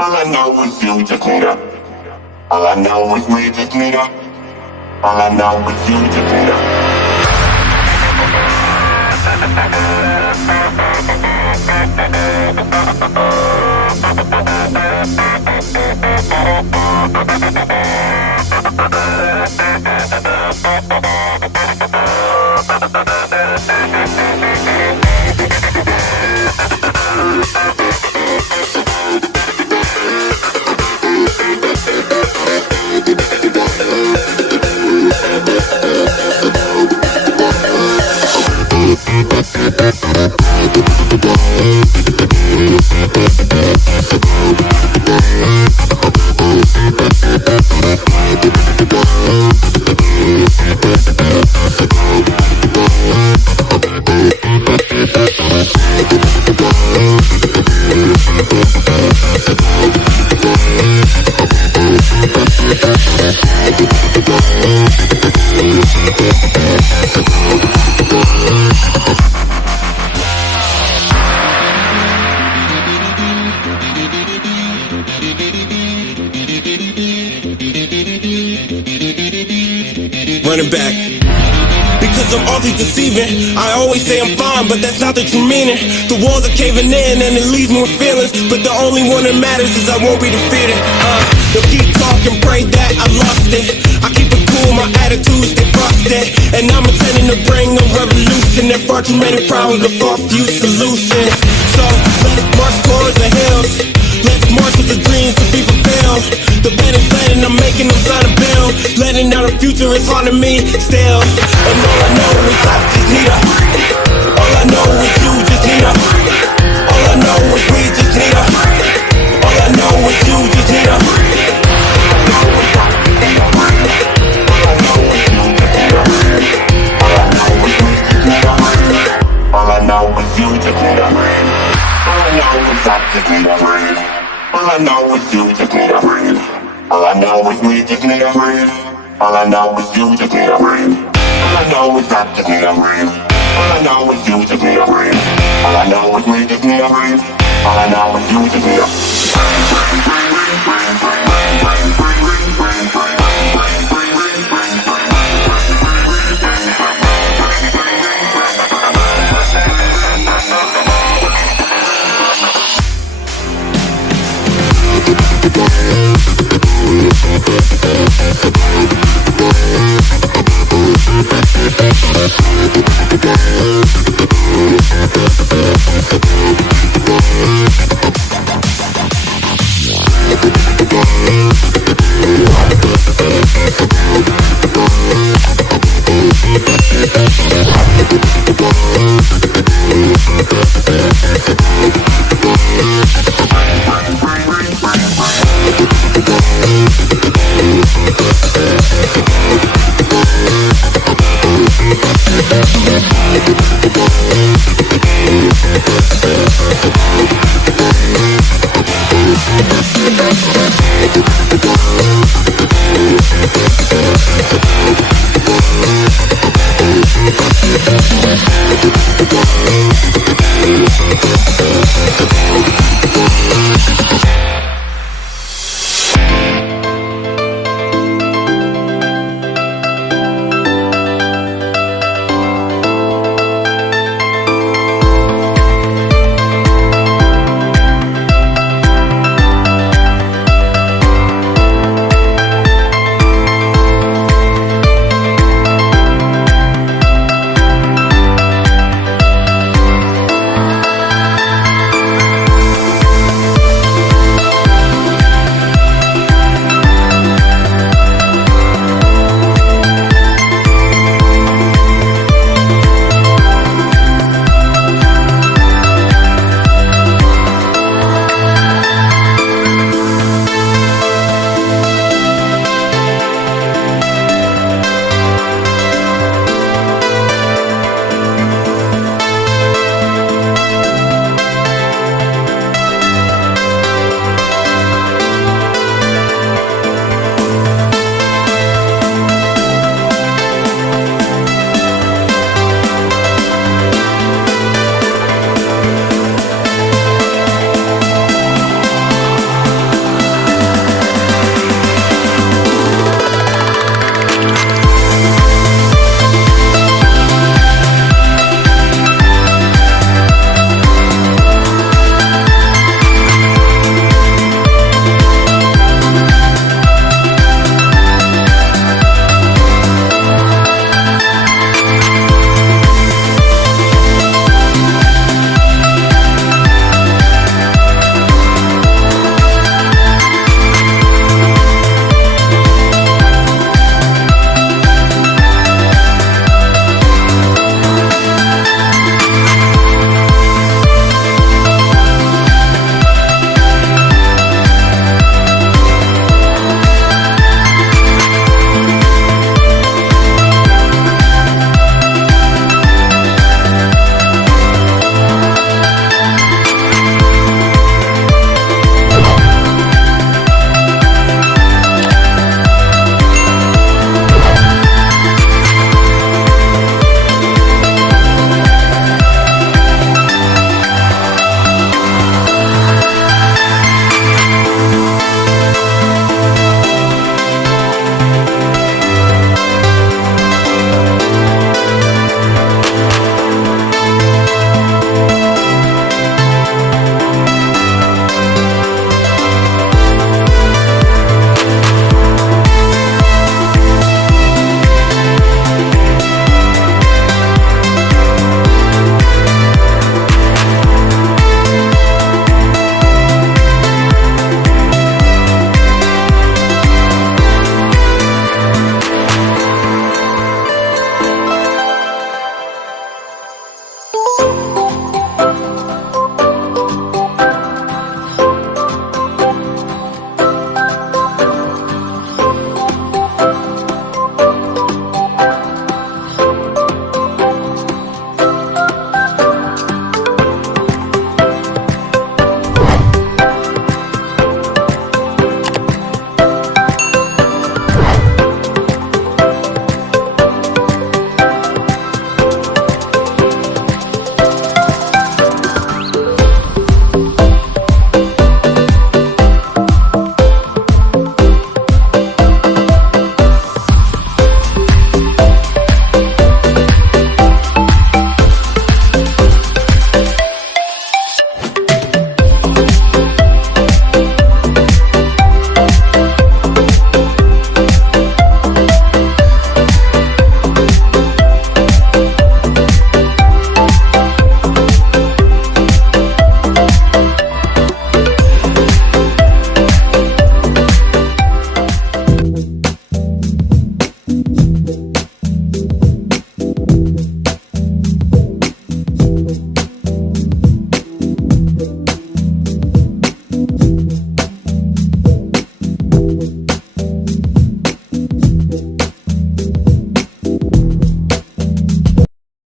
All I know is you just need up. All I know is we just need up. All I know is you just need up. Running back. cause I'm awfully deceiving. I always say I'm fine, but that's not the true meaning. The walls are caving in and it leaves me with feelings, but the only one that matters is I won't be defeated. They'll keep talking, pray that I lost it. I keep it cool, my attitude stay frosted, and I'm intending to bring a revolution. There are far too many problems, but far few solutions. So let's march towards the hills. Let's march with the dreams to be fulfilled. The bed is letting, I'm making them sign a bill. Letting out a future is hard to me still. And all I know is I just need a. All I know is you just need a. All I know is we just need a. All I know is you just need a. All I know is you just need a. All I know is I just need a breathe. All I know is you just need a breathe. All I know is we just need a breathe. All I know is you just need a breathe. All I know is I just need a breathe. All I know is you just need a breathe. All I know is we just need a breathe. All I know is you just need a.